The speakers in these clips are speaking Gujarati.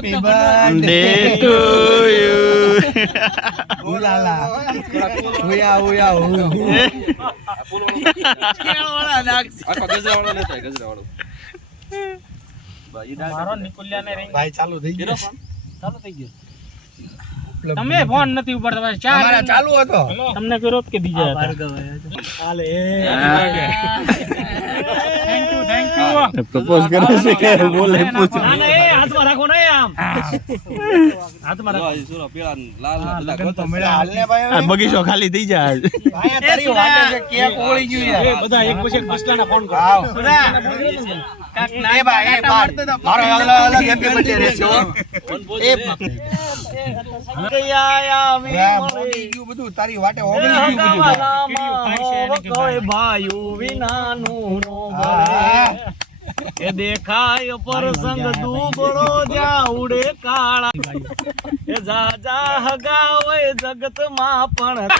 Happy birthday to you. ઉલાલા ઉયા ઉયા કેળવાળા નાખ આખો ગજરાવાળો લેતો હોય ગજરાવાળો મારો નિકુલિયાને રિંગ ભાઈ ચાલુ થઈ ગયો ચાલુ થઈ ગયો તમે ફોન નથી ઉપાડતા ચાર અમારા ચાલુ હતો તમને કર્યો કે બીજા હાલે થેન્ક યુ પ્રપોઝ કરે છે કે બોલે પૂછ ના ના એ હાથમાં રાખો ને આમ હાથમાં રાખો જો સુરો પેલા લાલ બધા ગોતો મેળા હાલને ભાઈ આ બગીચો ખાલી થઈ જાય ભાઈ તારી વાતે છે કેક ઓળી ગયું યાર એ બધા એક પછી એક બસલાના ફોન કરો આવ એ ભાઈ એ બાર મારો અલગ હેપી બર્થડે રહેશે એ આયા મોડી ગયું બધું તારી વાટે ઓગળી ગયું બધું કોઈ ભાઈઓ વિનાનું નો એ દેખાય પ્રસંગ દુબળો જા ઉડે કાળા એ જા જા હગાવે જગતમાં પણ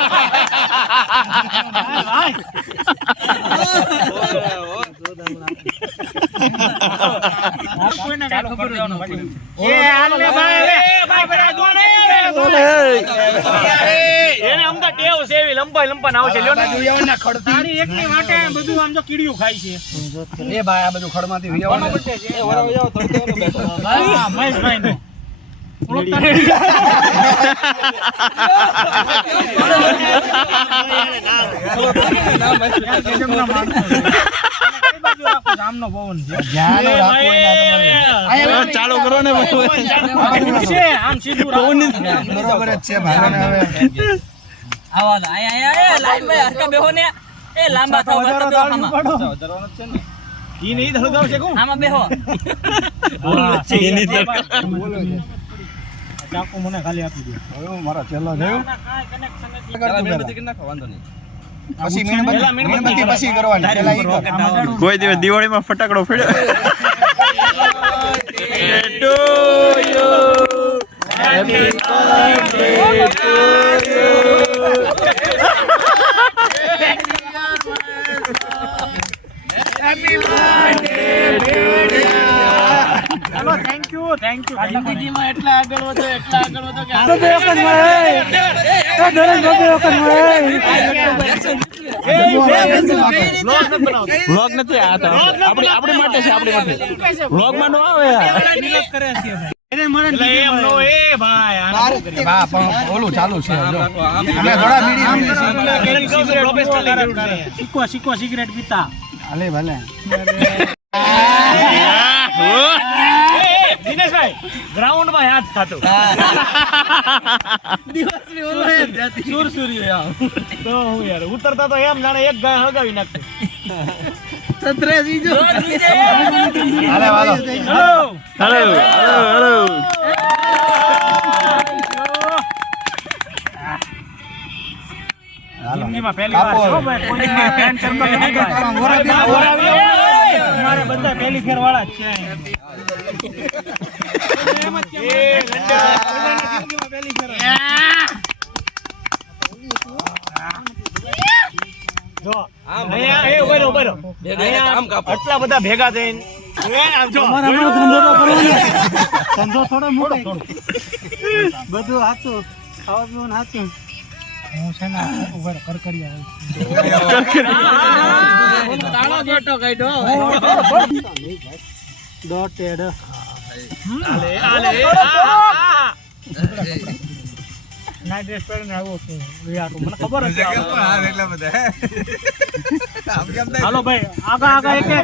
એ આલે ભાઈ બરા દોડે એને અમદા ટેવ સેવી લંબા આવશે લ્યો ને તારી એકની વાટે બધું આમ જો કીડિયું ખાય છે એ ભાઈ આ બધું ખડમાંથી વિયાવાનો એ વરાવ જાવ થોડો બેઠો હા મહેશભાઈ નો રામનો પવન ચાલુ કરો ને છે આમ સીધું બરોબર જ છે ભાઈ હવે આવા આયા લાઈન ભાઈ હરકા બેહો ને એ લાંબા થાવ તો બેહો આમાં ધરવાનો છે ને ઈ નહીં ધળગાવશે કોણ આમાં બેહો ચાકુ મને ખાલી આપી દો હવે મારો ચેલો થયો પેલા મીણબત્તી કરી નાખો વાંધો નહીં પછી મીણબત્તી પછી કરવાની પેલા ઈ કર કોઈ દિવસ દિવાળીમાં ફટાકડો ફેડ્યો to you happy birthday to you happy birthday to you ચાલો થેન્ક યુ જિંદગીમાં એટલા આગળ વધો કે તો બે વખત મળે તો દરેક બે વખત મળે વ્લોગ નથી આ તો આપણી માટે છે આપણી માટે વ્લોગ માં નો આવે કરે છે એને મને એમ નો એ ભાઈ બા પણ ઓલું ચાલુ છે જો અમે થોડા બીડી શીખો સિગરેટ પીતા હાલે ભલે દિનેશભાઈ ગ્રાઉન્ડ માં યાદ થતો દિવસની ઓલો જ જાતી સુરસુર્યો તો હું યાર ઉતરતા તો એમ જાણે એક ગાય હગાવી નાખતો સત્રેજી જો હાલે વાલો હેલો જિંદગીમાં પહેલી વાર છે હો ભાઈ કોઈ ફ્રેન્ડ સર્કલ નહીં મારે બધા પહેલી ફેર વાળા જ છે જો અહીંયા એ ઉભો આમ કાપો આટલા બધા ભેગા થઈને ધંધો થોડો મોટો બધું સાચું ખાવા પીવાનું સાચું હું છે ને ઉભો કરકરિયા તાળો ગોટો કાઢ્યો ડોટેડ ના ડ્રેસ પહેરીને આવ્યો છું મને ખબર હતી એટલા બધા હાલો ભાઈ આગા એક છે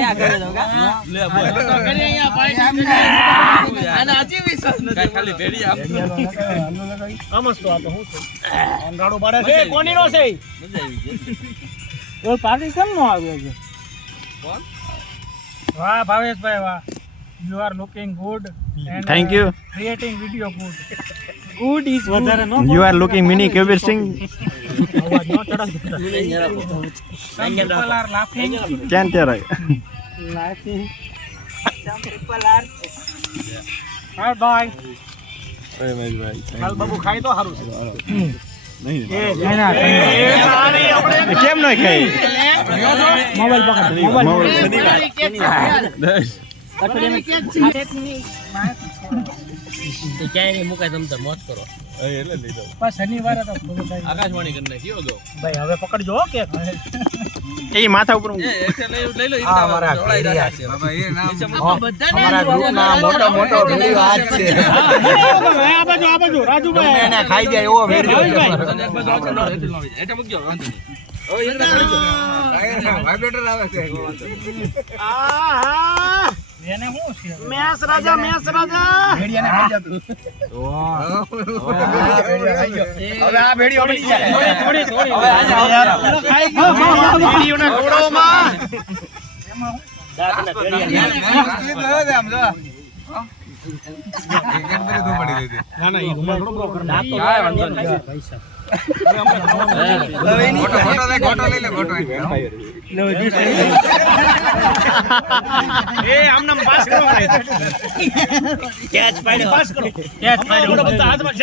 આગળ જાવ લે બોલ અહીંયા પાર્ટી આના આજી વિશ્વાસ નથી ખાલી ભેડી આપ આમસ્તો આ તો હું છું અંગાડો બારે છે કોની નો છે મજા આવી ગઈ ઓય પાર્ટી કેમ નો આવ્યો છે કોણ વાહ ભાવેશભાઈ વાહ you are looking good and Thank you. Creating video good is વધારે નો you are looking mini Kabir Singh અવાજ નો ચડાવ some people are laughing ક્યાં ત્યારે laughing some people are હા બાય હાલ બાબુ ખાઈ તો સારું છે કેમ ન ખાઈ મોબાઈલ પકડ મોબાઈલ ક્યાંય નહીં મુકાય, તમ તાર મોજ કરો. શનિવારે તો પૂરું થાય. આકાશવાણી કરી નાખી હો ગો. ભાઈ હવે પકડજો હો કે એ માથા ઉપર એ એટલે લઈ લો ઈ આ અમારા જોડાઈ ભેડિયા જશે. છે. બાબા એ નામ અમારા ગ્રુપના મોટો મોટો ભેડિયો આ જ છે. આ બાજુ રાજુભાઈ ગમે એને ખાઈ જાય એવો ભેડિયો છે અમારો. તને એક બાજુ આચર લાવો, એટલે લાવી. એટલે મૂકજો, વાંધો નહીં. હવે એને કરી દો. વાઇબ્રેટર આવે છે. એને શું છે મેસ રાજા ભેડિયાને ખાઈ જતું. હવે આ ભેડિયો મળી જાય. થોડી હવે આજે યાર ભેડિયોના ઘોડાઓમાં ના ના ઈ રૂમાલ થોડો બ્રો કરના કાંઈ વાંધો નહીં. પૈસા એ આમનામ પાસ કરો કેચ પાડ્યો. પાસ કરો કેચ પાડ્યો. બધા હાથમાં